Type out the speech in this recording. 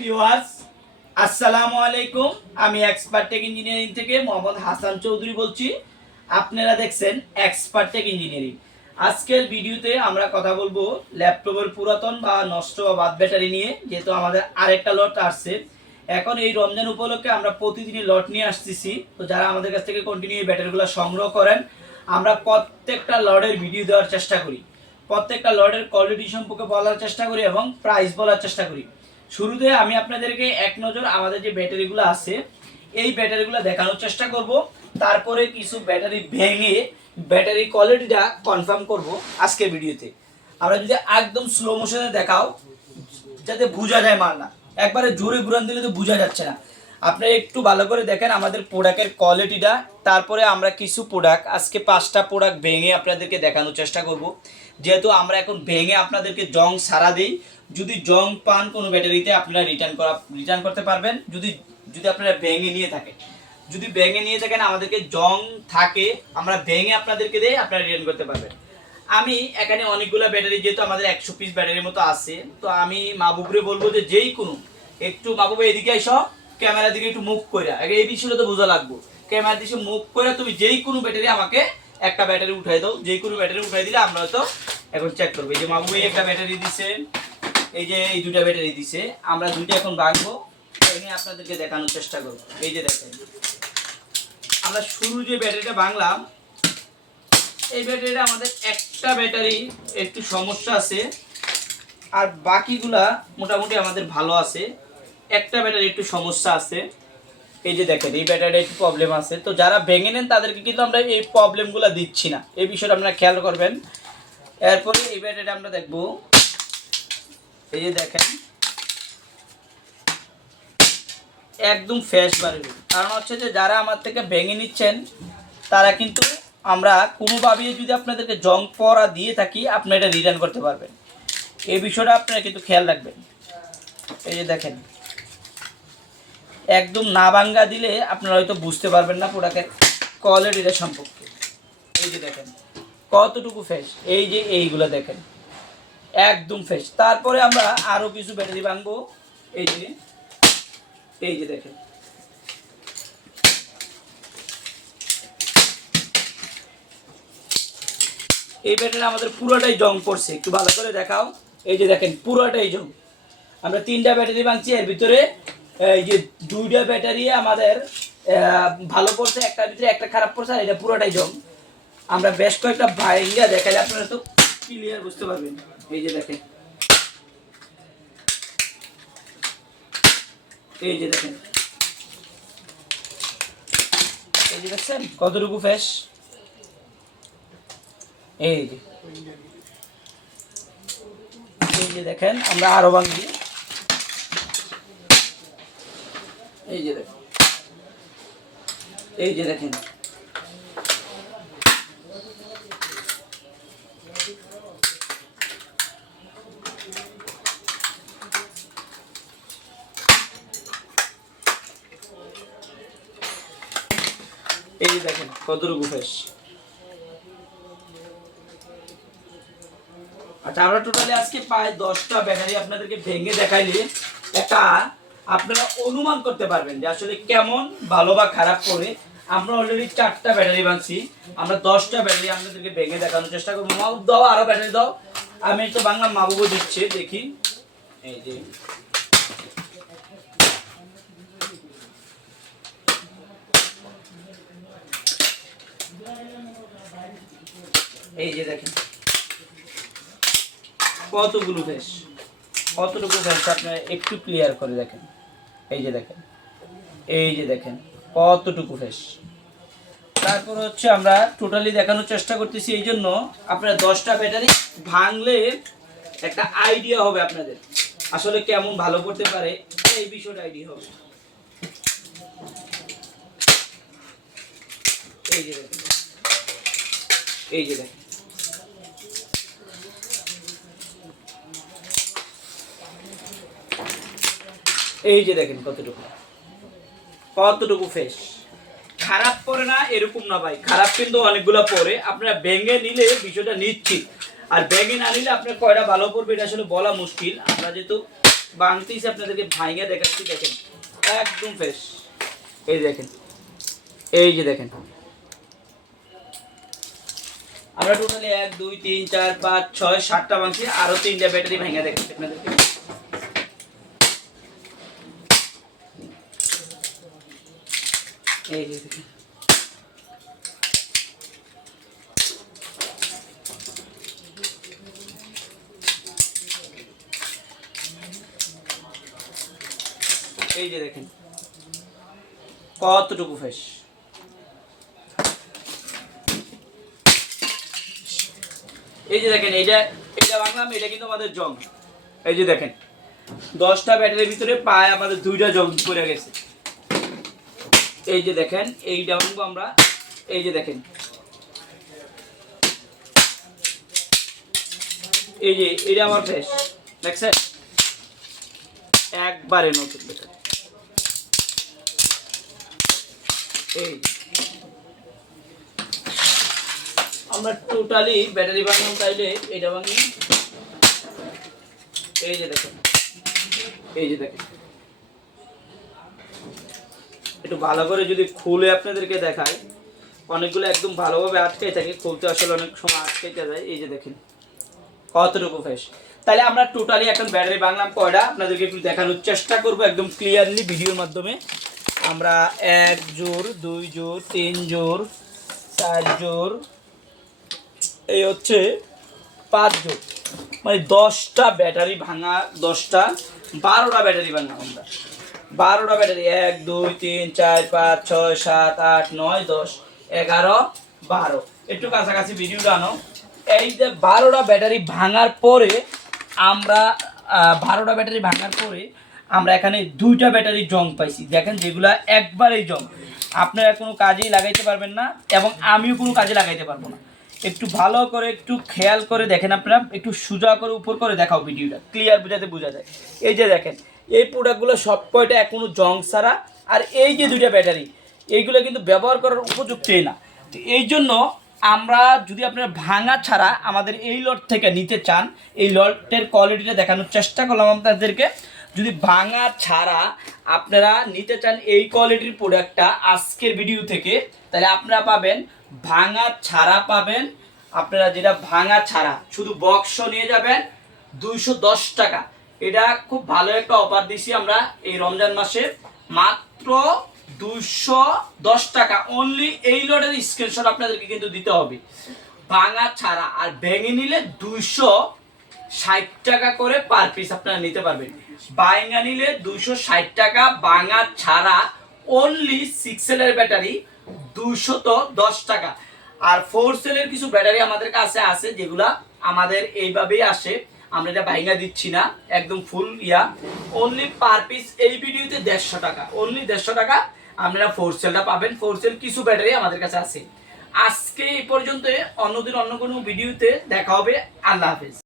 Viewers, আসসালামু আলাইকুম। আমি এক্সপার্ট টেক ইঞ্জিনিয়ারিং থেকে মোহাম্মদ হাসান চৌধুরী বলছি। আপনারা দেখছেন এক্সপার্ট টেক ইঞ্জিনিয়ারিং আজকের ভিডিওতে আমরা কথা বলব ল্যাপটপের পুরাতন বা নষ্ট বা বাদ ব্যাটারি নিয়ে, যেহেতু আমাদের আরেকটা লট আসছে। এখন এই রমজান উপলক্ষে আমরা প্রতিদিনই লট নিয়ে আসতেছি। তো যারা আমাদের কাছ থেকে কন্টিনিউ ব্যাটারিগুলো সংগ্রহ করেন, আমরা প্রত্যেকটা লটের ভিডিও দেওয়ার চেষ্টা করি। প্রত্যেকটা লটের কোয়ালিটি সম্পর্কে বলার চেষ্টা করি এবং প্রাইস বলার চেষ্টা করি। শুরুতে আমি আপনাদেরকে এক নজর আমাদের যে ব্যাটারিগুলো আছে, এই ব্যাটারিগুলো দেখানোর চেষ্টা করব। তারপরে কিছু ব্যাটারি ভেঙে ব্যাটারি কোয়ালিটিটা কনফার্ম করব আজকের ভিডিওতে। আমরা যদি একদম স্লো মোশনে দেখাও, যাতে বোঝা যায় মাল না। একবারে জোরে ঘুরান দিলে তো বোঝা যাচ্ছে না। আপনারা একটু ভালো করে দেখেন আমাদের প্রোডাক্টের কোয়ালিটিটা তারপরে আমরা কিছু প্রোডাক্ট আজকে পাঁচটা প্রোডাক্ট ভেঙে আপনাদেরকে দেখানোর চেষ্টা করব। যেহেতু আমরা এখন ভেঙে আপনাদেরকে জং সারা দিই যদি জং পান কোনো ব্যাটারিতে, আপনারা রিটার্ন করা রিটার্ন করতে পারবেন। যদি যদি আপনারা ভেঙে নিয়ে থাকেন যদি ভেঙে নিয়ে থাকেন, আমাদেরকে জং থাকে, আমরা ভেঙে আপনাদেরকে দিয়ে আপনারা রিটার্ন করতে পারবেন। আমি এখানে অনেকগুলো ব্যাটারি, যেহেতু আমাদের একশো পিস ব্যাটারির মতো আছে, তো আমি মাহবুবরে বলব যে যেই কোনো, একটু মাহবুবে, এদিকে এসো ক্যামেরা দিকে একটু মুখ করে আগে এই বিষয়টা তো বোঝা লাগবো। ক্যামেরা দিকে মুখ করে তুমি যেই কোনো ব্যাটারি আমাকে একটা ব্যাটারি উঠাই দাও, যেই কোনো ব্যাটারি উঠাই দিলে আমরা হয়তো এখন চেক করব। যে মাহবুবে একটা ব্যাটারি দিছে। এই যে এই দুটা ব্যাটারি দিছে, আমরা দুইটা এখন ভাঙবো। ভেঙে আপনাদেরকে দেখানোর চেষ্টা করব। এই যে দেখেন, আমরা শুরু যে ব্যাটারিটা ভাঙলাম, এই ব্যাটারিটা আমাদের একটা ব্যাটারি একটু সমস্যা আছে, আর বাকিগুলা মোটামুটি আমাদের ভালো আছে। একটা ব্যাটারি একটু সমস্যা আছে। এই যে দেখেন, এই ব্যাটারিটা একটু প্রবলেম আছে। তো যারা ভেঙে নেন, তাদেরকে কিন্তু আমরা এই প্রবলেমগুলো দিচ্ছি না। এই বিষয়টা আপনারা খেয়াল করবেন। এরপরে এই ব্যাটারিটা আমরা দেখব। এই যে দেখেন, একদম ফ্রেশ বাড়বে কারণ হচ্ছে যে যারা আমার থেকে ভেঙে নিচ্ছেন, তারা কিন্তু আমরা কোনোভাবেই যদি আপনাদেরকে জং পরা দিয়ে থাকি, আপনি এটা রিটার্ন করতে পারবেন। এই বিষয়টা আপনারা কিন্তু খেয়াল রাখবেন। এই যে দেখেন, একদম না ভাঙ্গা দিলে আপনারা হয়তো বুঝতে পারবেন না প্রোডাক্টের কোয়ালিটিটা সম্পর্কে। এই যে দেখেন, কতটুকু ফ্রেশ এই যে এইগুলো দেখেন। একদম ফ্রেশ তারপরে আমরা আরও কিছু ব্যাটারি ভাঙবো। এই যে এই যে দেখেন। এই ব্যাটারি আমাদের পুরোটাই জং পড়ছে একটু ভালো করে দেখাও। এই যে দেখেন, পুরোটাই জং। আমরা তিনটা ব্যাটারি ভাঙছি, এর ভিতরে, এই যে দুইটা ব্যাটারি আমাদের ভালো পড়ছে একটার ভিতরে একটা খারাপ পড়ছে আর এটা পুরোটাই জং। আমরা বেশ কয়েকটা ভাইঙ্গা দেখালে আপনারা তো ক্লিয়ার বুঝতে পারবেন? এই যে দেখেন। এই যে দেখেন। এই যে দেখছেন? কতটুকু ফ্রেশ এই যে। এই যে দেখেন, আমরা আরও ভাঙি এই যে দেখেন। এই যে দেখেন। এই দেখেন, কতটুকু ফ্রেশ আচ্ছা আমরা টোটালি আজকে প্রায় দশটা ব্যাটারি আপনাদেরকে ভেঙে দেখাইলে। একটা আপনারা অনুমান করতে পারবেন যে আসলে কেমন ভালো বা খারাপ করে। আমরা অলরেডি চারটা ব্যাটারি ভাঙছি আমরা দশটা ব্যাটারি আপনাদেরকে ভেঙে দেখানোর চেষ্টা করব। মাহবুব দাও, আরও ব্যাটারি দাও। আমি তো বাংলা মাহবুবও দিচ্ছে, দেখি। এই যে এই যে দেখেন। কতগুলো ফেস কতটুকু ফেস আপনারা একটু ক্লিয়ার করে দেখেন। এই যে দেখেন। এই যে দেখেন। কতটুকু ফেস তারপর হচ্ছে আমরা টোটালি দেখানোর চেষ্টা করতেছি। এই জন্য আপনারা দশটা ব্যাটারি ভাঙলে একটা আইডিয়া হবে আপনাদের। আসলে কেমন ভালো করতে পারে, এই বিষয়টা আইডিয়া হবে। এই যে দেখেন। এই যে দেখেন। এই যে দেখেন কতটুকু। কতটুকু ফেস খারাপ পরে না, এরকম না ভাই। খারাপ কিন্তু অনেকগুলো পরে। আপনারা ব্যাঙ্গে নিলে বিষয়টা নিশ্চিত। আর ব্যাঙ্গে না নিলে আপনার কয়টা ভালো পড়বে এটা আসলে বলা মুশকিল। আমরা যেহেতু বাংতিস আপনাদেরকে ভাঙে দেখাচ্ছি, দেখেন, একদম ফ্রেশ এই দেখেন। এই যে দেখেন। আমরা টোটালি এক, দুই, তিন, চার, পাঁচ, ছয়, সাতটা ভাঙছি আরও তিনটা ব্যাটারি ভেঙে দেখাচ্ছি আপনাদেরকে। এই যে দেখেন। এই যে দেখেন। কতটুকু ফ্রেশ এই যে দেখেন, এইটা এটা বাংলাম এটা কিন্তু আমাদের জং। এই যে দেখেন, দশটা ব্যাটারির ভিতরে পায় আমাদের দুইটা জং পড়ে গেছে। এই যে দেখেন, এইটা ভাঙবো আমরা। এই যে দেখেন, এই যে এটা আমার ফ্রেশ। দেখছেন? একবারে নতুন ব্যাটারি। এই আমরা টোটালি ব্যাটারি বানানো চাইলে এটা ভাঙি এই যে দেখেন, এই যে দেখেন। একটু ভালো করে যদি খুলে আপনাদেরকে দেখায় অনেকগুলো একদম ভালোভাবে আটকে থাকে, খুলতে আসলে অনেক সময় আটকে যায়। এই যে দেখেন, কতটুকু ফ্রেশ তাহলে আমরা টোটালি এখন ব্যাটারি বাংলাম কয়টা? আপনাদেরকে একটু দেখানোর চেষ্টা করব একদম ক্লিয়ারলি ভিডিওর মাধ্যমে। আমরা এক জোর দুই জোর তিন জোর চার জোর এই হচ্ছে পাঁচ জোর মানে দশটা ব্যাটারি ভাঙা, দশটা, বারোটা ব্যাটারি ভাঙা আমরা। বারোটা ব্যাটারি, এক, দুই, তিন, চার, পাঁচ, ছয়, সাত, আট, নয়, দশ, এগারো, বারো। একটু কাছাকাছি ভিডিওটা আনো। এই যে বারোটা ব্যাটারি ভাঙার পরে আমরা বারোটা ব্যাটারি ভাঙার পরে আমরা এখানে দুইটা ব্যাটারি জং পাইছি। দেখেন যেগুলা একবারেই জং। আপনারা কোনো কাজেই লাগাইতে পারবেন না এবং আমিও কোনো কাজে লাগাইতে পারব না। একটু ভালো করে, একটু খেয়াল করে দেখেন আপনারা, একটু সোজা করে, উপর করে দেখাও ভিডিওটা। ক্লিয়ার বোঝাতে বোঝা যায়। এই যে দেখেন, এই প্রোডাক্টগুলো সব কয়টা এখনও জং ছাড়া? আর এই যে দুইটা ব্যাটারি এইগুলো কিন্তু ব্যবহার করার উপযুক্তই না। তো এই জন্য আমরা যদি আপনারা ভাঙা ছাড়া আমাদের এই লট থেকে নিতে চান, এই লটের কোয়ালিটিটা দেখানোর চেষ্টা করলাম আপনাদেরকে। যদি ভাঙা ছাড়া আপনারা নিতে চান এই কোয়ালিটির প্রোডাক্টটা আজকের ভিডিও থেকে, তাহলে আপনারা পাবেন ভাঙা ছাড়া পাবেন। আপনারা যেটা ভাঙা ছাড়া, শুধু বক্স নিয়ে যাবেন দুইশো দশ টাকা। এটা খুব ভালো একটা অফার দিছি আমরা এই রমজান মাসে। মাত্র দুইশো দশ টাকা। অনলি এই লটের স্ক্রিনশট আপনাদেরকে কিন্তু দিতে হবে। ভাঙা ছাড়া আর ভেঙে নিলে দুইশো ষাট টাকা করে পার পিস আপনারা নিতে পারবেন। বাইঙ্গা নিলে দুইশো ষাট টাকা, ভাঙা ছাড়া অনলি সিক্সেলের ব্যাটারি দুইশত দশ টাকা। আর ফোর সেলের কিছু ব্যাটারি আমাদের কাছে আছে, যেগুলা আমাদের এইভাবেই আসে। আমরা এটা বাইঙ্গা দিচ্ছি না, একদম ফুল ইয়া। অনলি পার পিস এই ভিডিওতে দেড়শো টাকা। অনলি দেড়শো টাকা আপনারা ফোর সেলটা পাবেন। ফোর সেল কিছু ব্যাটারি আমাদের কাছে আছে। আজকে এই পর্যন্ত, অন্যদিন অন্য কোনো ভিডিওতে দেখা হবে। আল্লাহ হাফেজ।